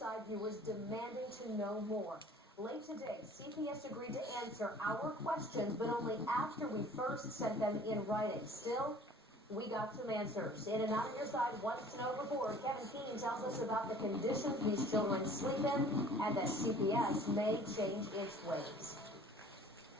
Side viewers demanding to know more. Late today, CPS agreed to answer our questions, but only after we first sent them in writing. Still, we got some answers. In and Out of Your Side Wants to Know reporter Kevin Keene tells us about the conditions these children sleep in and that CPS may change its ways.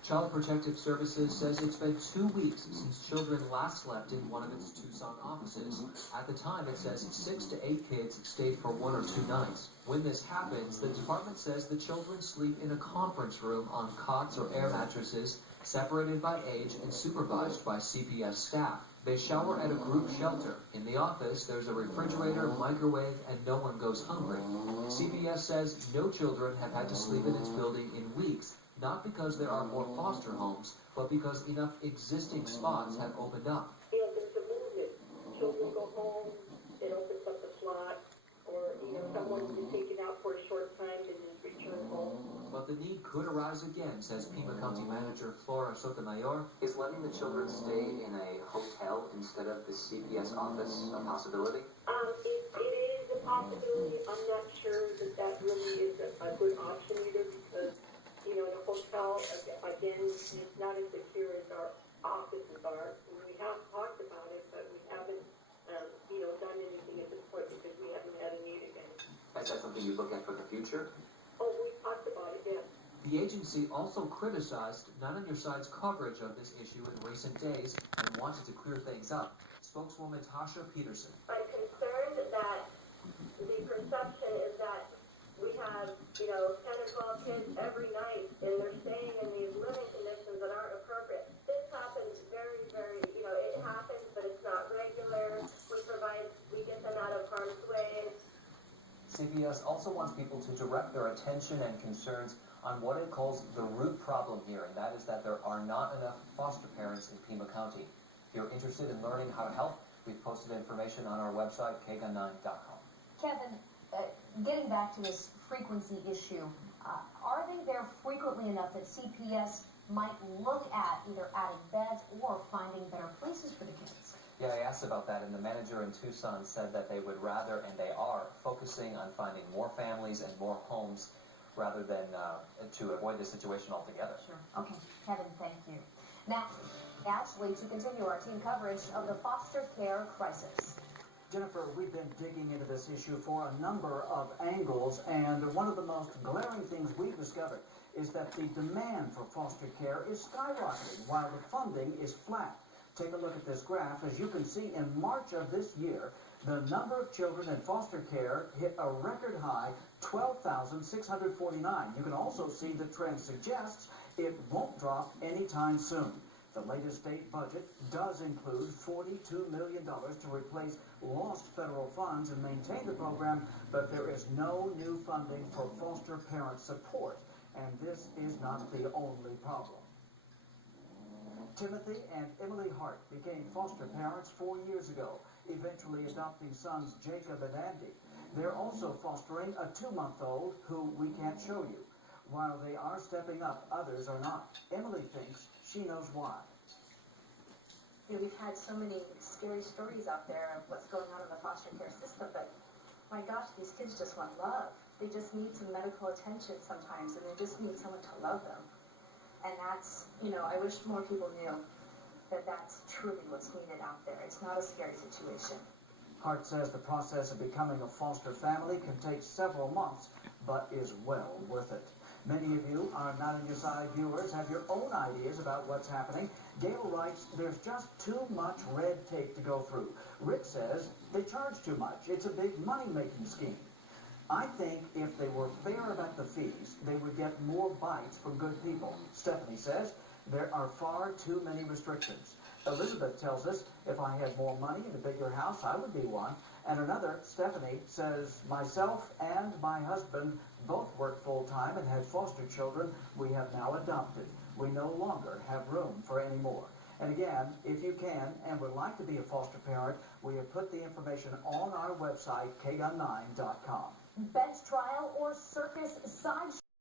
Child Protective Services says it's been 2 weeks since children last slept in one of its Tucson offices. At the time, it says 6 to 8 kids stayed for 1 or 2 nights. When this happens, the department says the children sleep in a conference room on cots or air mattresses, separated by age and supervised by CPS staff. They shower at a group shelter. In the office, there's a refrigerator, microwave, and no one goes hungry. CPS says no children have had to sleep in its building in weeks, not because there are more foster homes, but because enough existing spots have opened up. You know, there's a movement. Children go home, it opens up the slot, or, someone's been taken out for a short time and then return home. But the need could arise again, says Pima County Manager Flora Sotomayor. Is letting the children stay in a hotel instead of the CPS office a possibility? It is a possibility. I'm not sure that really is a good option either, because the hotel, again, is not as secure as our offices are. We have talked about it, but we haven't, done anything at this point because we haven't had a need again. Is that something you look at for the future? Oh, we talked about it, yes. The agency also criticized Not On Your Side's coverage of this issue in recent days and wanted to clear things up. Spokeswoman Tasha Peterson. I'm concerned that the perception is that we have, 10 or 12 kids every night, and they're staying in these living conditions that aren't appropriate. This happens very, very, it happens, but it's not regular. We get them out of harm's way. CPS also wants people to direct their attention and concerns on what it calls the root problem here, and that is that there are not enough foster parents in Pima County. If you're interested in learning how to help, we've posted information on our website, kgun9.com. Kevin, getting back to this frequency issue, are they there frequently enough that CPS might look at either adding beds or finding better places for the kids? Yeah, I asked about that, and the manager in Tucson said that they would rather, and they are, focusing on finding more families and more homes rather than to avoid the situation altogether. Sure. Okay, Kevin, thank you. Now, Ashley, to continue our team coverage of the foster care crisis. Jennifer, we've been digging into this issue for a number of angles, and one of the most glaring things we've discovered is that the demand for foster care is skyrocketing while the funding is flat. Take a look at this graph. As you can see, in March of this year, the number of children in foster care hit a record high, 12,649. You can also see the trend suggests it won't drop anytime soon. The latest state budget does include $42 million to replace lost federal funds and maintain the program, but there is no new funding for foster parent support, and this is not the only problem. Timothy and Emily Hart became foster parents 4 years ago, eventually adopting sons Jacob and Andy. They're also fostering a 2-month-old who we can't show you. While they are stepping up, others are not. Emily thinks she knows why. We've had so many scary stories out there of what's going on in the foster care system, but my gosh, these kids just want love. They just need some medical attention sometimes, and they just need someone to love them. And that's, I wish more people knew that that's truly what's needed out there. It's not a scary situation. Hart says the process of becoming a foster family can take several months, but is well worth it. Many of you, our Not On Your Side viewers, have your own ideas about what's happening. Gail writes, there's just too much red tape to go through. Rick says they charge too much. It's a big money-making scheme. I think if they were fair about the fees, they would get more bites from good people. Stephanie says there are far too many restrictions. Elizabeth tells us if I had more money and a bigger house, I would be one. And another, Stephanie, says myself and my husband both work full-time and had foster children we have now adopted. We no longer have room for any more. And again, if you can and would like to be a foster parent, we have put the information on our website, kgun9.com. Bench trial or circus sideshow?